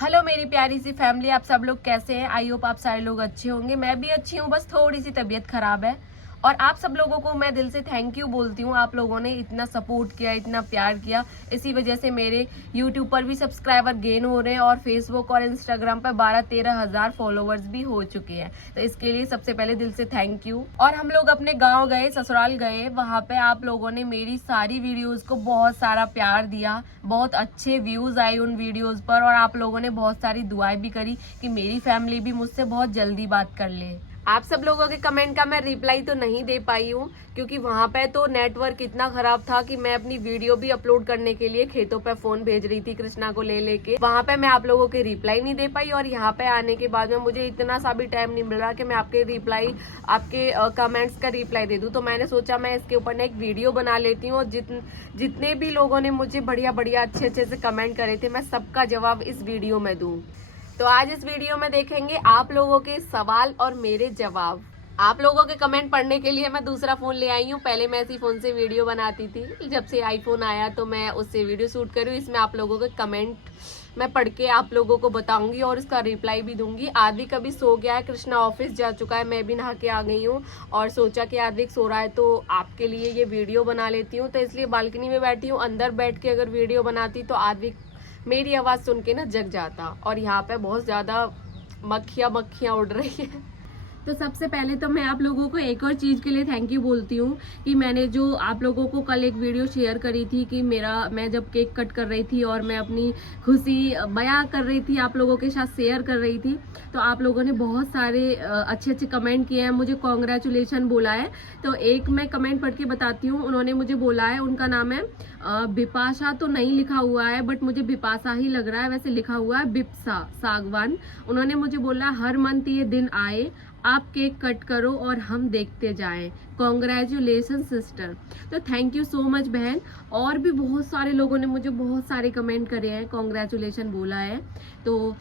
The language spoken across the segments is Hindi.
हेलो मेरी प्यारी सी फैमिली, आप सब लोग कैसे हैं? आई होप आप सारे लोग अच्छे होंगे। मैं भी अच्छी हूँ, बस थोड़ी सी तबीयत खराब है। और आप सब लोगों को मैं दिल से थैंक यू बोलती हूँ। आप लोगों ने इतना सपोर्ट किया, इतना प्यार किया, इसी वजह से मेरे यूट्यूब पर भी सब्सक्राइबर गेन हो रहे हैं और फेसबुक और इंस्टाग्राम पर 12-13 हजार फॉलोवर्स भी हो चुके हैं। तो इसके लिए सबसे पहले दिल से थैंक यू। और हम लोग अपने गाँव गए, ससुराल गए, वहाँ पे आप लोगों ने मेरी सारी वीडियोज को बहुत सारा प्यार दिया, बहुत अच्छे व्यूज आए उन वीडियोज पर, और आप लोगों ने बहुत सारी दुआएं भी करी कि मेरी फैमिली भी मुझसे बहुत जल्दी बात कर ले। आप सब लोगों के कमेंट का मैं रिप्लाई तो नहीं दे पाई हूँ, क्योंकि वहां पे तो नेटवर्क इतना खराब था कि मैं अपनी वीडियो भी अपलोड करने के लिए खेतों पे फोन भेज रही थी कृष्णा को ले लेके। वहां पे मैं आप लोगों के रिप्लाई नहीं दे पाई, और यहाँ पे आने के बाद में मुझे इतना सा भी टाइम नहीं मिल रहा कि मैं आपके रिप्लाई, आपके कमेंट्स का रिप्लाई दे दूं। तो मैंने सोचा मैं इसके ऊपर ना एक वीडियो बना लेती हूँ, और जितने भी लोगों ने मुझे बढ़िया बढ़िया अच्छे अच्छे से कमेंट करे थे, मैं सबका जवाब इस वीडियो में दूं। तो आज इस वीडियो में देखेंगे आप लोगों के सवाल और मेरे जवाब। आप लोगों के कमेंट पढ़ने के लिए मैं दूसरा फोन ले आई हूँ। पहले मैं इसी फोन से वीडियो बनाती थी, जब से आईफोन आया तो मैं उससे वीडियो शूट करूँ। इसमें आप लोगों के कमेंट मैं पढ़ के आप लोगों को बताऊंगी और इसका रिप्लाई भी दूंगी। आद्विक अभी सो गया है, कृष्णा ऑफिस जा चुका है, मैं भी नहा के आ गई हूँ और सोचा कि आद्विक सो रहा है तो आपके लिए ये वीडियो बना लेती हूँ। तो इसलिए बालकनी में बैठी हूँ। अंदर बैठ के अगर वीडियो बनाती तो आद्विक मेरी आवाज सुन के ना जग जाता। और यहाँ पे बहुत ज्यादा मक्खियां उड़ रही है। तो सबसे पहले तो मैं आप लोगों को एक और चीज के लिए थैंक यू बोलती हूँ कि मैंने जो आप लोगों को कल एक वीडियो शेयर करी थी कि मैं जब केक कट कर रही थी और मैं अपनी खुशी बयां कर रही थी, आप लोगों के साथ शेयर कर रही थी, तो आप लोगों ने बहुत सारे अच्छे अच्छे कमेंट किए हैं, मुझे कॉन्ग्रेचुलेशन बोला है। तो एक मैं कमेंट पढ़ के बताती हूँ। उन्होंने मुझे बोला है, उनका नाम है बिपाशा, तो नहीं लिखा हुआ है बट मुझे बिपाशा ही लग रहा है, वैसे लिखा हुआ है बिपसा सागवान। उन्होंने मुझे बोला हर मंथ ये दिन आए, आप केक कट करो और हम देखते जाएं, कॉन्ग्रेचुलेशन सिस्टर। तो थैंक यू सो मच बहन। और भी बहुत सारे लोगों ने मुझे बहुत सारे कमेंट करे हैं, कॉन्ग्रेचुलेशन बोला है, तो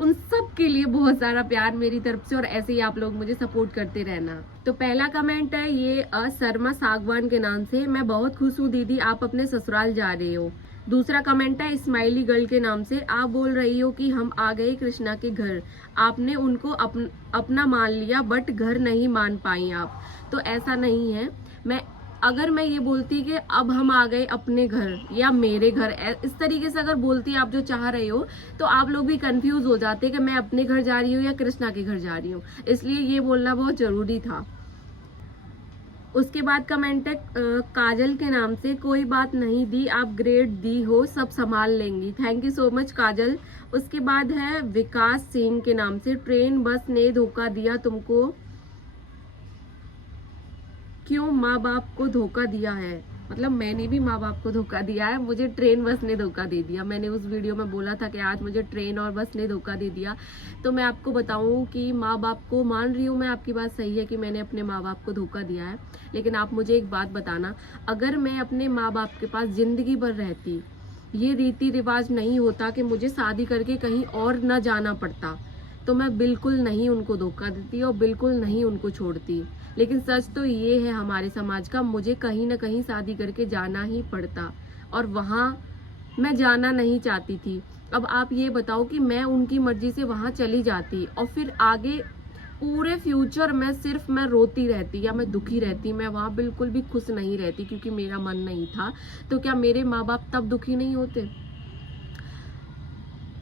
उन सब के लिए बहुत सारा प्यार मेरी तरफ से, और ऐसे ही आप लोग मुझे सपोर्ट करते रहना। तो पहला कमेंट है ये शर्मा सागवान के नाम से, मैं बहुत खुश हूँ दीदी आप अपने ससुराल जा रहे हो। दूसरा कमेंट है स्माइली गर्ल के नाम से, आप बोल रही हो कि हम आ गए कृष्णा के घर, आपने उनको अपना मान लिया बट घर नहीं मान पाई आप। तो ऐसा नहीं है, अगर मैं ये बोलती कि अब हम आ गए अपने घर या मेरे घर, इस तरीके से अगर बोलती आप जो चाह रहे हो, तो आप लोग भी कंफ्यूज हो जाते कि मैं अपने घर जा रही हूँ या कृष्णा के घर जा रही हूँ, इसलिए ये बोलना बहुत जरूरी था। उसके बाद कमेंट है काजल के नाम से, कोई बात नहीं दी, आप ग्रेड दी हो, सब संभाल लेंगी, थैंक यू सो मच काजल। उसके बाद है विकास सिंह के नाम से, ट्रेन बस ने धोखा दिया तुमको, क्यों माँ बाप को धोखा दिया है? मतलब मैंने भी माँ बाप को धोखा दिया है, मुझे ट्रेन बस ने धोखा दे दिया। मैंने उस वीडियो में बोला था कि आज मुझे ट्रेन और बस ने धोखा दे दिया। तो मैं आपको बताऊं कि माँ बाप को मान रही हूँ मैं, आपकी बात सही है कि मैंने अपने माँ बाप को धोखा दिया है, लेकिन आप मुझे एक बात बताना, अगर मैं अपने माँ बाप के पास जिंदगी भर रहती, ये रीति रिवाज नहीं होता कि मुझे शादी करके कहीं और न जाना पड़ता, तो मैं बिल्कुल नहीं उनको धोखा देती और बिल्कुल नहीं उनको छोड़ती। लेकिन सच तो ये है हमारे समाज का, मुझे कहीं ना कहीं शादी करके जाना ही पड़ता, और वहाँ मैं जाना नहीं चाहती थी। अब आप ये बताओ कि मैं उनकी मर्जी से वहाँ चली जाती और फिर आगे पूरे फ्यूचर में सिर्फ मैं रोती रहती या मैं दुखी रहती, मैं वहाँ बिल्कुल भी खुश नहीं रहती क्योंकि मेरा मन नहीं था, तो क्या मेरे माँ बाप तब दुखी नहीं होते?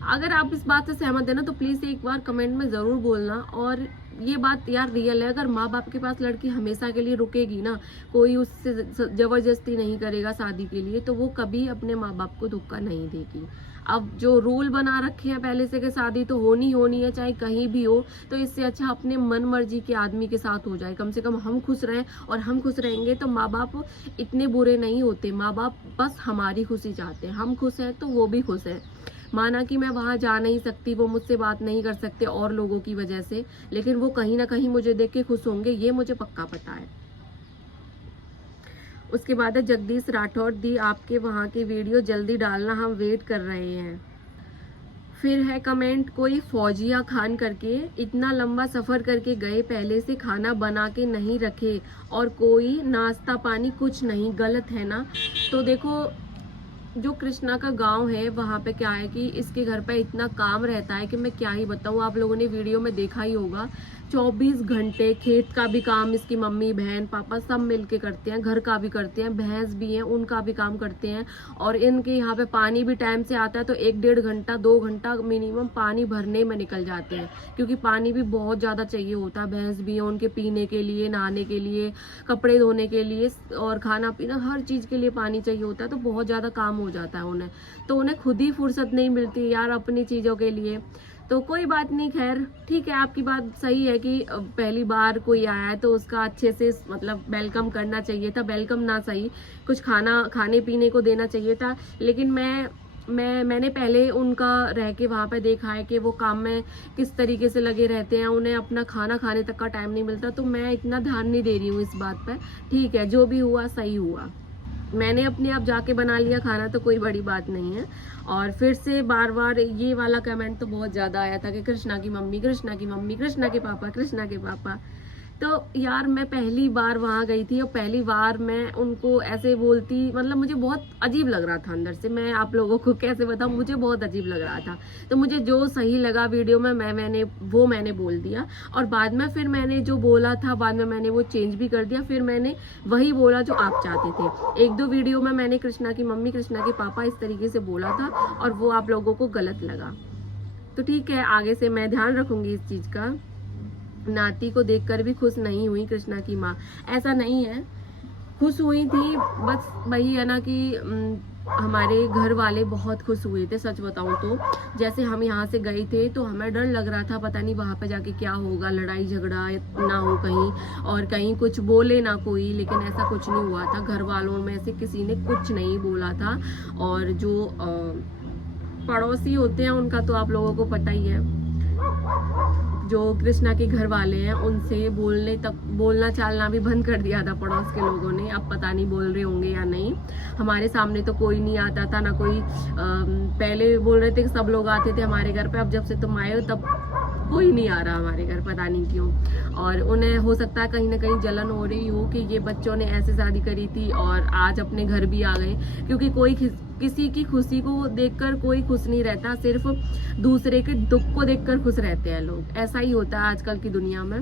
अगर आप इस बात से सहमत है ना, तो प्लीज एक बार कमेंट में जरूर बोलना। और ये बात यार रियल है, अगर माँ बाप के पास लड़की हमेशा के लिए रुकेगी ना, कोई उससे जबरदस्ती नहीं करेगा शादी के लिए, तो वो कभी अपने माँ बाप को धोखा नहीं देगी। अब जो रूल बना रखे हैं पहले से कि शादी तो होनी है चाहे कहीं भी हो, तो इससे अच्छा अपने मन मर्जी के आदमी के साथ हो जाए, कम से कम हम खुश रहें। और हम खुश रहेंगे तो माँ बाप इतने बुरे नहीं होते, माँ बाप बस हमारी खुशी चाहते हैं, हम खुश हैं तो वो भी खुश है। माना कि मैं वहां जा नहीं सकती, वो मुझसे बात नहीं कर सकते और लोगों की वजह से, लेकिन वो कहीं ना कहीं मुझे देख के खुश होंगे, ये मुझे पक्का पता है। उसके बाद है जगदीश राठौर, दी आपके वहां की वीडियो जल्दी डालना, हम वेट कर रहे हैं। फिर है कमेंट कोई फौजिया खान करके, इतना लंबा सफर करके गए, पहले से खाना बना के नहीं रखे और कोई नाश्ता पानी कुछ नहीं, गलत है ना? तो देखो जो कृष्णा का गांव है वहाँ पे क्या है कि इसके घर पे इतना काम रहता है कि मैं क्या ही बताऊँ। आप लोगों ने वीडियो में देखा ही होगा, 24 घंटे खेत का भी काम इसकी मम्मी बहन पापा सब मिलके करते हैं, घर का भी करते हैं, भैंस भी हैं उनका भी काम करते हैं। और इनके यहाँ पे पानी भी टाइम से आता है, तो 1-1.5 घंटा 2 घंटा मिनिमम पानी भरने में निकल जाते हैं, क्योंकि पानी भी बहुत ज़्यादा चाहिए होता है। भैंस भी है उनके पीने के लिए, नहाने के लिए, कपड़े धोने के लिए और खाना पीना हर चीज़ के लिए पानी चाहिए होता है। तो बहुत ज़्यादा काम हो जाता है उन्हें, तो उन्हें खुद ही फुर्सत नहीं मिलती यार अपनी चीज़ों के लिए। तो कोई बात नहीं, खैर ठीक है, आपकी बात सही है कि पहली बार कोई आया है तो उसका अच्छे से मतलब वेलकम करना चाहिए था। वेलकम ना सही, कुछ खाने पीने को देना चाहिए था। लेकिन मैंने पहले उनका रह के वहाँ पे देखा है कि वो काम में किस तरीके से लगे रहते हैं, उन्हें अपना खाना खाने तक का टाइम नहीं मिलता। तो मैं इतना ध्यान नहीं दे रही हूँ इस बात पर। ठीक है, जो भी हुआ सही हुआ, मैंने अपने आप जाके बना लिया खाना, तो कोई बड़ी बात नहीं है। और फिर से बार बार ये वाला कमेंट तो बहुत ज़्यादा आया था कि कृष्णा की मम्मी, कृष्णा की मम्मी, कृष्णा के पापा, कृष्णा के पापा। तो यार मैं पहली बार वहाँ गई थी और पहली बार मैं उनको ऐसे बोलती, मतलब मुझे बहुत अजीब लग रहा था अंदर से। मैं आप लोगों को कैसे बताऊँ, मुझे बहुत अजीब लग रहा था। तो मुझे जो सही लगा वीडियो में मैंने बोल दिया। और बाद में फिर मैंने जो बोला था, बाद में मैंने वो चेंज भी कर दिया। फिर मैंने वही बोला जो आप चाहते थे। 1-2 वीडियो में मैंने कृष्णा की मम्मी, कृष्णा के पापा इस तरीके से बोला था और वो आप लोगों को गलत लगा। तो ठीक है, आगे से मैं ध्यान रखूंगी इस चीज़ का। नाती को देखकर भी खुश नहीं हुई कृष्णा की माँ, ऐसा नहीं है, खुश हुई थी। बस वही है ना कि हमारे घर वाले बहुत खुश हुए थे। सच बताऊं तो जैसे हम यहाँ से गए थे तो हमें डर लग रहा था, पता नहीं वहाँ पे जाके क्या होगा, लड़ाई झगड़ा ना हो कहीं और कहीं कुछ बोले ना कोई। लेकिन ऐसा कुछ नहीं हुआ था, घर वालों में से किसी ने कुछ नहीं बोला था। और जो पड़ोसी होते हैं उनका तो आप लोगों को पता ही है, जो कृष्णा के घर वाले हैं उनसे बोलना चालना भी बंद कर दिया था पड़ोस के लोगों ने। अब पता नहीं बोल रहे होंगे या नहीं। हमारे सामने तो कोई नहीं आता था ना कोई। पहले बोल रहे थे कि सब लोग आते थे हमारे घर पे, अब जब से तुम आए हो तब कोई नहीं आ रहा हमारे घर, पता नहीं क्यों। और उन्हें हो सकता है कहीं ना कहीं जलन हो रही हो कि ये बच्चों ने ऐसे शादी करी थी और आज अपने घर भी आ गए। क्योंकि कोई किसी की खुशी को देखकर कोई खुश नहीं रहता, सिर्फ दूसरे के दुख को देखकर खुश रहते हैं लोग। ऐसा ही होता है आजकल की दुनिया में।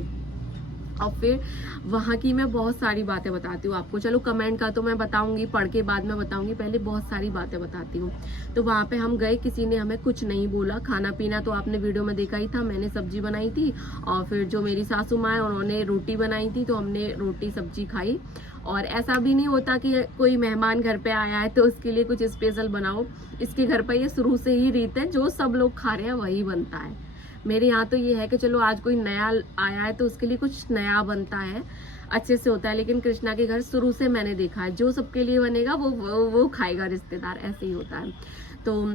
और फिर वहाँ की मैं बहुत सारी बातें बताती हूँ आपको। चलो कमेंट का तो मैं बताऊंगी, पढ़ के बाद में बताऊंगी, पहले बहुत सारी बातें बताती हूँ। तो वहाँ पे हम गए, किसी ने हमें कुछ नहीं बोला। खाना पीना तो आपने वीडियो में देखा ही था, मैंने सब्जी बनाई थी और फिर जो मेरी सासू माँ है उन्होंने रोटी बनाई थी, तो हमने रोटी सब्जी खाई। और ऐसा भी नहीं होता कि कोई मेहमान घर पे आया है तो उसके लिए कुछ स्पेशल बनाओ। इसके घर पर ये शुरू से ही रीत है, जो सब लोग खा रहे हैं वही बनता है। मेरे यहाँ तो ये है कि चलो आज कोई नया आया है तो उसके लिए कुछ नया बनता है, अच्छे से होता है। लेकिन कृष्णा के घर शुरू से मैंने देखा है, जो सबके लिए बनेगा वो खाएगा रिश्तेदार, ऐसे ही होता है। तो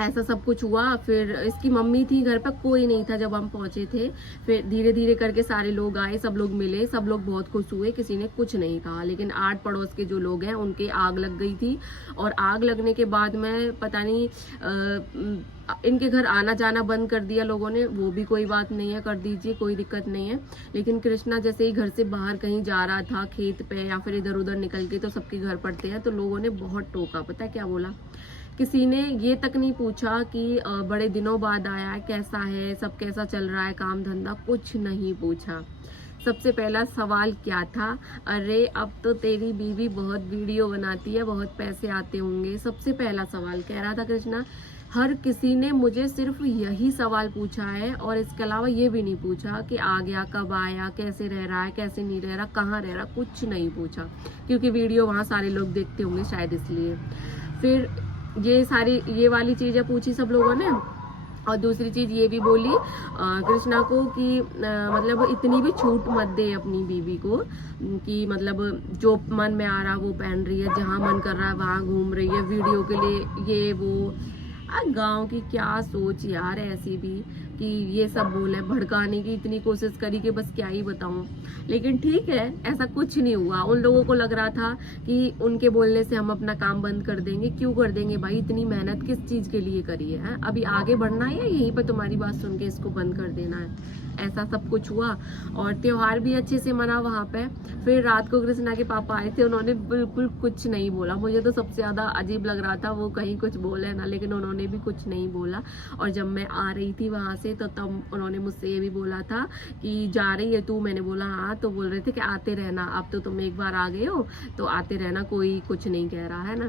ऐसा सब कुछ हुआ। फिर इसकी मम्मी थी घर पर, कोई नहीं था जब हम पहुंचे थे। फिर धीरे धीरे करके सारे लोग आए, सब लोग मिले, सब लोग बहुत खुश हुए, किसी ने कुछ नहीं कहा। लेकिन 8 पड़ोस के जो लोग हैं उनके आग लग गई थी। और आग लगने के बाद में पता नहीं इनके घर आना जाना बंद कर दिया लोगों ने। वो भी कोई बात नहीं है, कर दीजिए, कोई दिक्कत नहीं है। लेकिन कृष्णा जैसे ही घर से बाहर कहीं जा रहा था खेत पे या फिर इधर उधर निकल के, तो सबके घर पड़ते हैं, तो लोगों ने बहुत टोका। पता है क्या बोला? किसी ने ये तक नहीं पूछा कि बड़े दिनों बाद आया है, कैसा है, सब कैसा चल रहा है, काम धंधा, कुछ नहीं पूछा। सबसे पहला सवाल क्या था? अरे अब तो तेरी बीवी बहुत वीडियो बनाती है, बहुत पैसे आते होंगे। सबसे पहला सवाल कह रहा था कृष्णा। हर किसी ने मुझे सिर्फ यही सवाल पूछा है और इसके अलावा ये भी नहीं पूछा कि आ गया, कब आया, कैसे रह रहा है, कैसे नहीं रह रहा, कहाँ रह रहा, कुछ नहीं पूछा। क्योंकि वीडियो वहाँ सारे लोग देखते होंगे शायद, इसलिए। फिर ये वाली चीज़ें पूछी सब लोगों ने। और दूसरी चीज़ ये भी बोली कृष्णा को कि मतलब इतनी भी छूट मत दे अपनी बीवी को, कि मतलब जो मन में आ रहा वो पहन रही है, जहाँ मन कर रहा है वहाँ घूम रही है वीडियो के लिए, ये वो। गांव की क्या सोच यार, ऐसी भी कि ये सब बोले, भड़काने की इतनी कोशिश करी कि बस क्या ही बताऊं। लेकिन ठीक है, ऐसा कुछ नहीं हुआ। उन लोगों को लग रहा था कि उनके बोलने से हम अपना काम बंद कर देंगे। क्यों कर देंगे भाई, इतनी मेहनत किस चीज के लिए करी है? अभी आगे बढ़ना है या यहीं पर तुम्हारी बात सुन के इसको बंद कर देना है? ऐसा सब कुछ हुआ। और त्योहार भी अच्छे से मना वहाँ पे। फिर रात को कृष्णा के पापा आए थे, उन्होंने बिल्कुल कुछ नहीं बोला। मुझे तो सबसे ज्यादा अजीब लग रहा था, वो कहीं कुछ बोले ना, लेकिन उन्होंने भी कुछ नहीं बोला। और जब मैं आ रही थी वहां से तो तब उन्होंने मुझसे ये भी बोला था कि जा रही है तू? मैंने बोला हाँ। तो बोल रहे थे कि आते रहना, अब तो तुम एक बार आ गए हो तो आते रहना, कोई कुछ नहीं कह रहा है ना।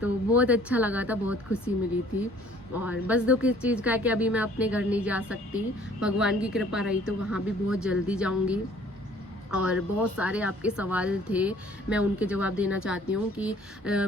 तो बहुत अच्छा लगा था, बहुत खुशी मिली थी। और बस दुख इस चीज़ का है कि अभी मैं अपने घर नहीं जा सकती। भगवान की कृपा रही तो वहाँ भी बहुत जल्दी जाऊँगी। और बहुत सारे आपके सवाल थे, मैं उनके जवाब देना चाहती हूँ कि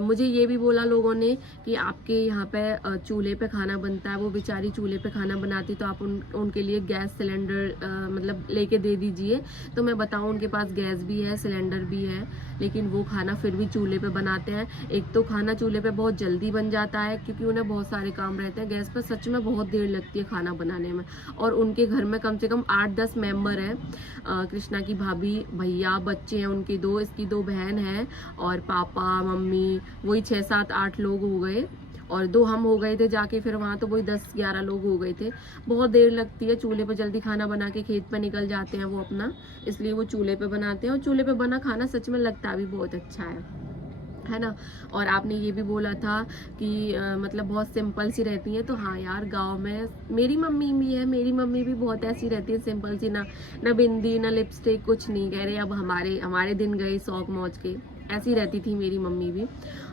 मुझे ये भी बोला लोगों ने कि आपके यहाँ पे चूल्हे पे खाना बनता है। वो बेचारी चूल्हे पे खाना बनाती, तो आप उनके लिए गैस सिलेंडर मतलब लेके दे दीजिए। तो मैं बताऊँ, उनके पास गैस भी है, सिलेंडर भी है, लेकिन वो खाना फिर भी चूल्हे पे बनाते हैं। एक तो खाना चूल्हे पे बहुत जल्दी बन जाता है क्योंकि उन्हें बहुत सारे काम रहते हैं। गैस पर सच में बहुत देर लगती है खाना बनाने में। और उनके घर में कम से कम 8-10 मेंबर हैं। कृष्णा की भाभी, भैया, बच्चे हैं उनके 2, इसकी 2 बहन है, और पापा मम्मी, वही 6-7-8 लोग हो गए। और 2 हम हो गए थे जाके, फिर वहाँ तो वही 10-11 लोग हो गए थे। बहुत देर लगती है चूल्हे पे जल्दी खाना बना के, खेत पे निकल जाते हैं वो अपना, इसलिए वो चूल्हे पे बनाते हैं। और चूल्हे पे बना खाना सच में लगता भी बहुत अच्छा है ना। और आपने ये भी बोला था कि मतलब बहुत सिंपल सी रहती है, तो हाँ यार, गांव में मेरी मम्मी भी है, मेरी मम्मी भी बहुत ऐसी रहती है, सिंपल सी, ना बिंदी ना लिपस्टिक, कुछ नहीं कह रहे। अब हमारे दिन गए शौक मौज के, ऐसी रहती थी मेरी मम्मी भी।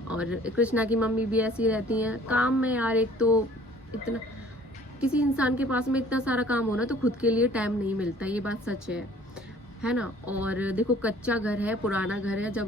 और कृष्णा की मम्मी भी ऐसी रहती हैं। काम में यार, एक तो इतना किसी इंसान के पास में इतना सारा काम होना तो खुद के लिए टाइम नहीं मिलता, ये बात सच है ना। और देखो, कच्चा घर है, पुराना घर है। जब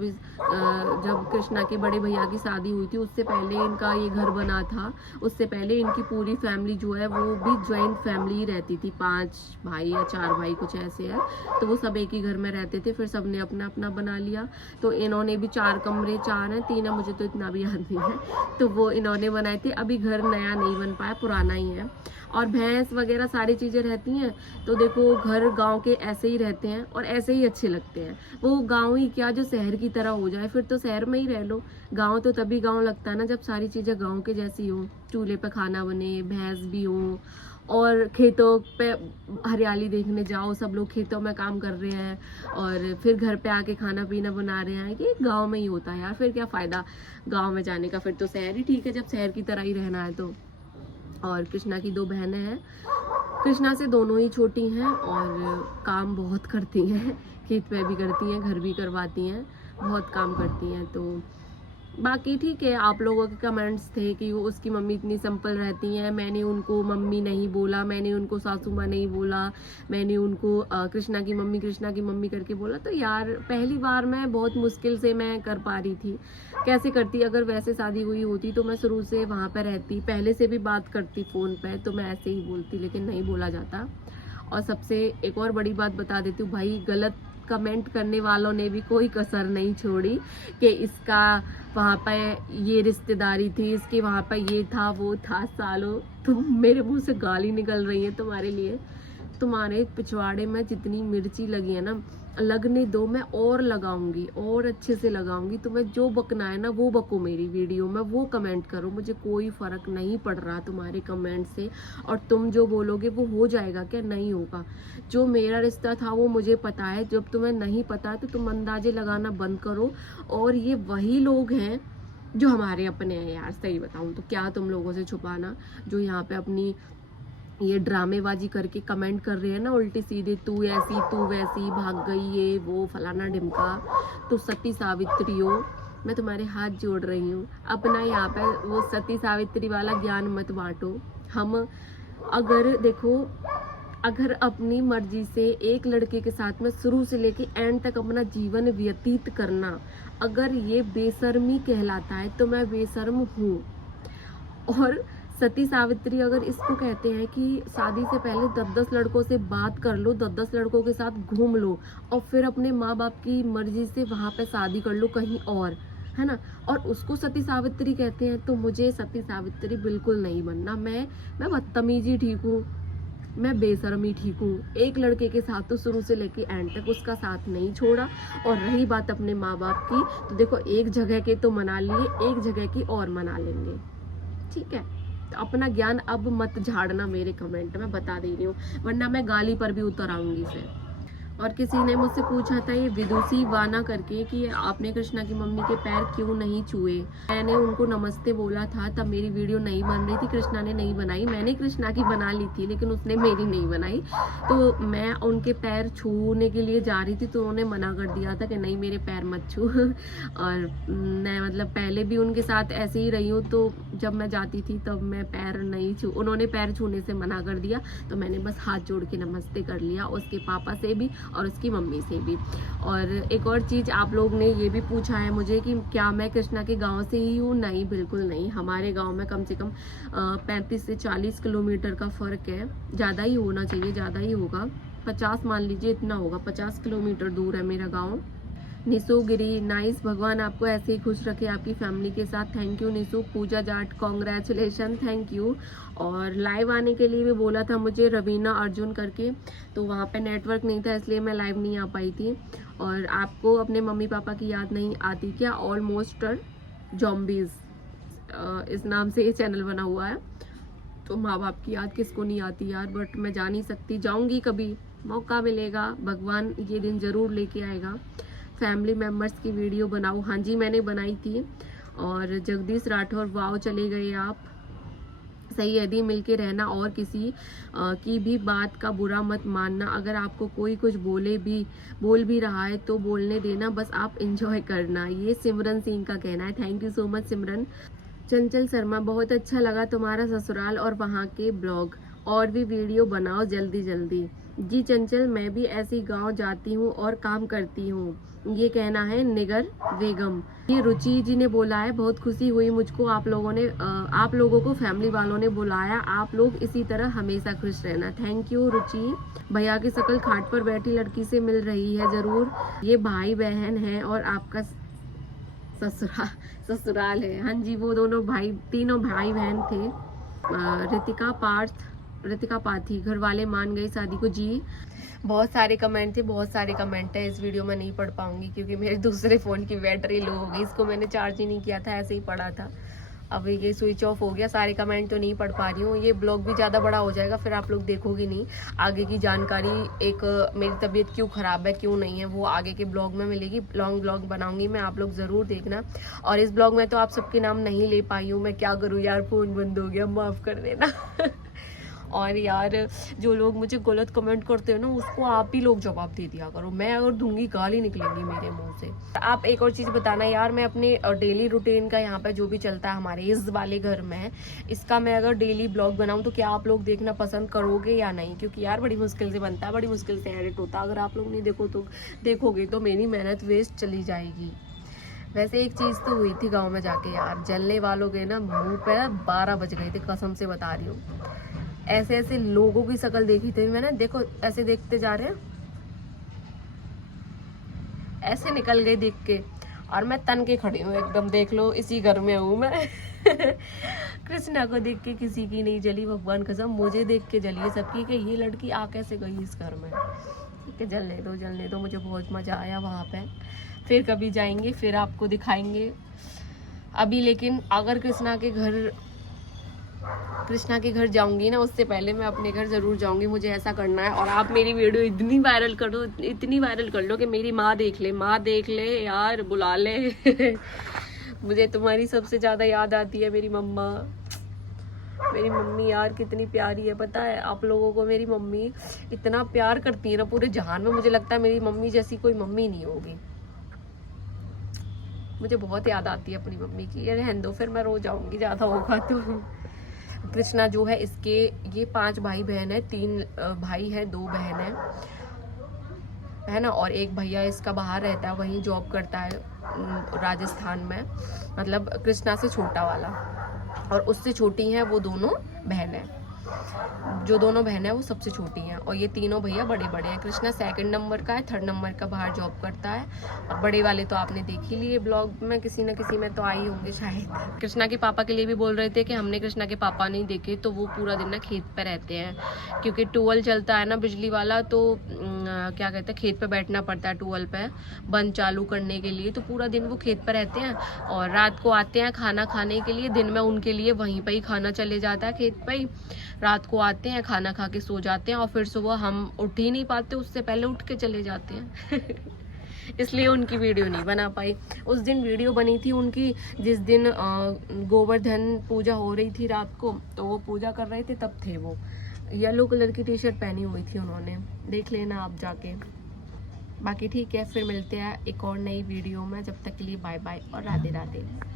कृष्णा के बड़े भैया की शादी हुई थी, उससे पहले इनका ये घर बना था। उससे पहले इनकी पूरी फैमिली जो है वो भी ज्वाइंट फैमिली ही रहती थी, 5 भाई या 4 भाई कुछ ऐसे है। तो वो सब एक ही घर में रहते थे, फिर सबने अपना अपना बना लिया। तो इन्होंने भी 4 कमरे, 4 हैं, 3 है, मुझे तो इतना भी याद नहीं है। तो वो इन्होंने बनाए थे। अभी घर नया नहीं बन पाया, पुराना ही है। और भैंस वगैरह सारी चीज़ें रहती हैं। तो देखो, घर गांव के ऐसे ही रहते हैं और ऐसे ही अच्छे लगते हैं। वो गांव ही क्या, जो शहर की तरह हो जाए, फिर तो शहर में ही रह लो। गांव तो तभी गांव लगता है ना जब सारी चीज़ें गांव के जैसी हो, चूल्हे पे खाना बने, भैंस भी हो, और खेतों पे हरियाली देखने जाओ, सब लोग खेतों में काम कर रहे हैं, और फिर घर पे आके खाना पीना बना रहे हैं। ये गाँव में ही होता है यार, फिर क्या फ़ायदा गाँव में जाने का? फिर तो शहर ही ठीक है, जब शहर की तरह ही रहना है तो। और कृष्णा की 2 बहनें हैं, कृष्णा से दोनों ही छोटी हैं, और काम बहुत करती हैं, खेत में भी करती हैं, घर भी करवाती हैं, बहुत काम करती हैं। तो बाकी ठीक है। आप लोगों के कमेंट्स थे कि वो उसकी मम्मी इतनी सिंपल रहती हैं। मैंने उनको मम्मी नहीं बोला, मैंने उनको सासू माँ नहीं बोला, मैंने उनको कृष्णा की मम्मी करके बोला। तो यार, पहली बार मैं बहुत मुश्किल से मैं कर पा रही थी। कैसे करती? अगर वैसे शादी हुई होती तो मैं शुरू से वहाँ पर रहती, पहले से भी बात करती फ़ोन पे, तो मैं ऐसे ही बोलती, लेकिन नहीं बोला जाता। और सबसे एक और बड़ी बात बता देती हूँ भाई, गलत कमेंट करने वालों ने भी कोई कसर नहीं छोड़ी कि इसका वहाँ पे ये रिश्तेदारी थी, इसके वहाँ पे ये था वो था। सालों, तुम मेरे मुंह से गाली निकल रही है तुम्हारे लिए। तुम्हारे पिछवाड़े में जितनी मिर्ची लगी है ना, लगने दो, मैं और लगाऊंगी, और अच्छे से लगाऊंगी। तुम्हें जो बकना है ना वो बको मेरी वीडियो में, वो कमेंट करो, मुझे कोई फर्क नहीं पड़ रहा तुम्हारे कमेंट से। और तुम जो बोलोगे वो हो जाएगा क्या? नहीं होगा। जो मेरा रिश्ता था वो मुझे पता है, जब तुम्हें नहीं पता तो तुम अंदाजे लगाना बंद करो। और ये वही लोग हैं जो हमारे अपने हैं यार, सही बताऊं तो। क्या तुम लोगों से छुपाना, जो यहाँ पे अपनी ये ड्रामेबाजी करके कमेंट कर रहे हैं ना उल्टी सीधे, तू ऐसी तू वैसी, भाग गई, ये वो फलाना ढिमका। तो सती सावित्री हो, मैं तुम्हारे हाथ जोड़ रही हूँ, अपना यहाँ पे वो सती सावित्री वाला ज्ञान मत बांटो। हम अगर देखो, अगर अपनी मर्जी से एक लड़के के साथ में शुरू से लेके एंड तक अपना जीवन व्यतीत करना, अगर ये बेशर्मी कहलाता है तो मैं बेशर्म हूँ। और सती सावित्री अगर इसको कहते हैं कि शादी से पहले 10-10 लड़कों से बात कर लो, 10-10 लड़कों के साथ घूम लो, और फिर अपने माँ बाप की मर्जी से वहाँ पे शादी कर लो कहीं और, है ना, और उसको सती सावित्री कहते हैं, तो मुझे सती सावित्री बिल्कुल नहीं बनना। मैं बदतमीजी ठीक हूँ, मैं बेशर्मी ठीक हूँ। एक लड़के के साथ तो शुरू से लेके एंड तक उसका साथ नहीं छोड़ा। और रही बात अपने माँ बाप की, तो देखो एक जगह के तो मना लिए, एक जगह की और मना लेंगे, ठीक है। तो अपना ज्ञान अब मत झाड़ना मेरे कमेंट में, बता दे रही हूँ, वरना मैं गाली पर भी उतर आऊंगी फिर। और किसी ने मुझसे पूछा था ये विदुषी वाना करके कि आपने कृष्णा की मम्मी के पैर क्यों नहीं छुए। मैंने उनको नमस्ते बोला था, तब मेरी वीडियो नहीं बन रही थी, कृष्णा ने नहीं बनाई। मैंने कृष्णा की बना ली थी लेकिन उसने मेरी नहीं बनाई। तो मैं उनके पैर छूने के लिए जा रही थी तो उन्होंने मना कर दिया था कि नहीं मेरे पैर मत छू। और मैं मतलब पहले भी उनके साथ ऐसे ही रही हूँ, तो जब मैं जाती थी तब मैं पैर नहीं छू, उन्होंने पैर छूने से मना कर दिया। तो मैंने बस हाथ जोड़ के नमस्ते कर लिया, उसके पापा से भी और उसकी मम्मी से भी। और एक और चीज़ आप लोग ने ये भी पूछा है मुझे कि क्या मैं कृष्णा के गांव से ही हूँ। नहीं, बिल्कुल नहीं। हमारे गांव में कम से कम 35 से 40 किलोमीटर का फ़र्क है। ज़्यादा ही होना चाहिए, ज़्यादा ही होगा, 50 मान लीजिए, इतना होगा। 50 किलोमीटर दूर है मेरा गाँव। निशु गिरी, नाइस, भगवान आपको ऐसे ही खुश रखे आपकी फैमिली के साथ। Thank you Nishu. Puja Jat, congratulation, thank you. और लाइव आने के लिए भी बोला था मुझे रवीना अर्जुन करके, तो वहाँ पे नेटवर्क नहीं था इसलिए मैं लाइव नहीं आ पाई थी। और आपको अपने मम्मी पापा की याद नहीं आती क्या? ऑलमोस्ट जॉम्बीज इस नाम से ये चैनल बना हुआ है। तो माँ बाप की याद किसको नहीं आती यार, बट मैं जा नहीं सकती, जाऊँगी कभी, मौका मिलेगा, भगवान ये दिन ज़रूर लेके आएगा। फैमिली मेम्बर्स की वीडियो बनाओ, हाँ जी मैंने बनाई थी। और जगदीश राठौर, वाव चले गए आप। सही यदि मिलके रहना और किसी की भी बात का बुरा मत मानना। अगर आपको कोई कुछ बोल भी रहा है तो बोलने देना, बस आप एंजॉय करना। ये सिमरन सिंह का कहना है। थैंक यू सो मच सिमरन। चंचल शर्मा, बहुत अच्छा लगा तुम्हारा ससुराल और वहाँ के ब्लॉग, और भी वीडियो बनाओ जल्दी जल्दी। जी चंचल, मैं भी ऐसी गांव जाती हूँ और काम करती हूँ। ये कहना है निगर बेगम। ये रुचि जी ने बोला है, बहुत खुशी हुई मुझको आप लोगों को फैमिली वालों ने बुलाया। आप लोग इसी तरह हमेशा खुश रहना। थैंक यू रुचि। भैया की शकल खाट पर बैठी लड़की से मिल रही है जरूर। ये भाई बहन है और आपका ससुराल है। हाँ जी, वो दोनों तीनों भाई बहन थे। ऋतिका पाथी, घर वाले मान गए शादी को। जी, बहुत सारे कमेंट थे, बहुत सारे कमेंट है। इस वीडियो में नहीं पढ़ पाऊंगी क्योंकि मेरे दूसरे फ़ोन की बैटरी लो हो गई। इसको मैंने चार्ज ही नहीं किया था, ऐसे ही पड़ा था। अब ये स्विच ऑफ हो गया। सारे कमेंट तो नहीं पढ़ पा रही हूँ। ये ब्लॉग भी ज़्यादा बड़ा हो जाएगा, फिर आप लोग देखोगे नहीं। आगे की जानकारी, एक मेरी तबीयत क्यों ख़राब है क्यों नहीं है, वो आगे के ब्लॉग में मिलेगी। लॉन्ग ब्लॉग बनाऊंगी मैं, आप लोग ज़रूर देखना। और इस ब्लॉग में तो आप सबके नाम नहीं ले पाई हूँ मैं, क्या करूँ यार, फ़ोन बंद हो गया, माफ़ कर देना। और यार जो लोग मुझे गलत कमेंट करते हैं ना, उसको आप ही लोग जवाब दे दिया करो। मैं अगर दूंगी गाली निकलेंगी मेरे मुंह से। आप एक और चीज़ बताना यार, मैं अपने डेली रूटीन का यहाँ पे जो भी चलता है हमारे इस वाले घर में, इसका मैं अगर डेली ब्लॉग बनाऊँ तो क्या आप लोग देखना पसंद करोगे या नहीं? क्योंकि यार बड़ी मुश्किल से बनता है, बड़ी मुश्किल से एडिट होता है। अगर आप लोग नहीं देखोगे तो मेरी मेहनत वेस्ट चली जाएगी। वैसे एक चीज़ तो हुई थी गाँव में जाके यार, जलने वालों के ना मुँह पे 12 बज गए थे, कसम से बता रही हूँ। ऐसे ऐसे लोगों की शक्ल देखी थी मैंने, देखो ऐसे देखते जा रहे हैं, ऐसे निकल गए देख के, और मैं तन के खड़ी हूँ एकदम, देख लो इसी घर में हूँ मैं। कृष्णा को देख के किसी की नहीं जली, भगवान कसम मुझे देख के जली है सबकी कि ये लड़की आ कैसे गई इस घर में। ठीक है, जलने दो, मुझे बहुत मजा आया वहाँ पे। फिर कभी जाएंगे, फिर आपको दिखाएंगे। अभी लेकिन अगर कृष्णा के घर जाऊंगी ना, उससे पहले मैं अपने घर जरूर जाऊंगी, मुझे ऐसा करना है। और आप मेरी वीडियो इतनी वायरल कर लो कि मेरी माँ देख ले यार, बुला ले। मुझे तुम्हारी सबसे ज्यादा याद आती है मेरी मम्मी यार, कितनी प्यारी है पता है आप लोगों को। मेरी मम्मी इतना प्यार करती है ना पूरे जहान में, मुझे लगता है मेरी मम्मी जैसी कोई मम्मी नहीं होगी। मुझे बहुत याद आती है अपनी मम्मी की। ये रहने दो, फिर मैं रो जाऊंगी ज्यादा होगा तो। कृष्णा जो है इसके, ये 5 भाई बहन है, 3 भाई है 2 बहन है ना। और एक भैया इसका बाहर रहता है, वहीं जॉब करता है राजस्थान में, मतलब कृष्णा से छोटा वाला। और उससे छोटी हैं वो दोनों बहनें। जो दोनों बहनें हैं वो सबसे छोटी हैं, और ये तीनों भैया बड़े बड़े हैं। कृष्णा 2nd नंबर का है, 3rd नंबर का बाहर जॉब करता है, और बड़े वाले तो आपने देख ही लिए ब्लॉग में, किसी न किसी में तो आई होंगे शायद। कृष्णा के पापा के लिए भी बोल रहे थे कि हमने कृष्णा के पापा नहीं देखे, तो वो पूरा दिन ना खेत पे रहते हैं, क्योंकि ट्यूबवेल चलता है ना बिजली वाला, तो क्या कहते हैं, खेत पे बैठना पड़ता है ट्यूबवेल पे बंद चालू करने के लिए, तो पूरा दिन वो खेत पे रहते हैं, और रात को आते हैं खाना खाने के लिए। दिन में उनके लिए वहीं पे ही खाना चले जाता है, खेत पे ही। रात को आते हैं, खाना खा के सो जाते हैं, और फिर सुबह हम उठ ही नहीं पाते, उससे पहले उठ के चले जाते हैं। इसलिए उनकी वीडियो नहीं बना पाई। उस दिन वीडियो बनी थी उनकी, जिस दिन गोवर्धन पूजा हो रही थी रात को, तो वो पूजा कर रहे थे, तब थे वो। येलो कलर की टी-शर्ट पहनी हुई थी उन्होंने, देख लेना आप जाके। बाकी ठीक है, फिर मिलते हैं एक और नई वीडियो में। जब तक के लिए बाय बाय और राधे राधे।